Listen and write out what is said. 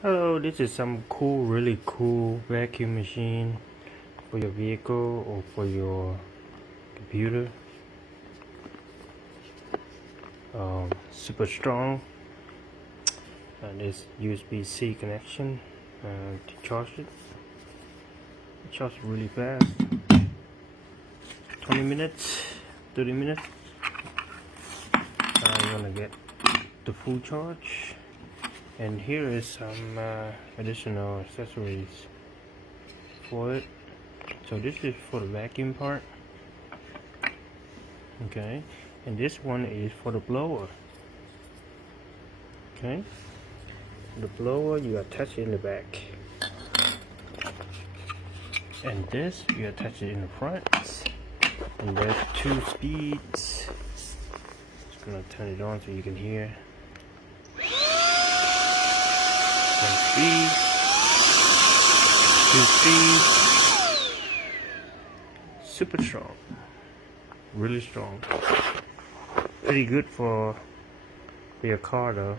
Hello, this is some really cool vacuum machine for your vehicle or for your computer. Super strong, and this USB-C connection to charge it. It charges really fast, 20 minutes, 30 minutes. I'm gonna get the full charge. And here is some additional accessories for it. So this is for the vacuum part, okay, and this one is for the blower. Okay, the blower you attach it in the back, and this you attach it in the front. And there's 2 speeds. Just gonna turn it on so you can hear. 1 speed, 2 speeds. Super strong, really strong. Pretty good for your car though.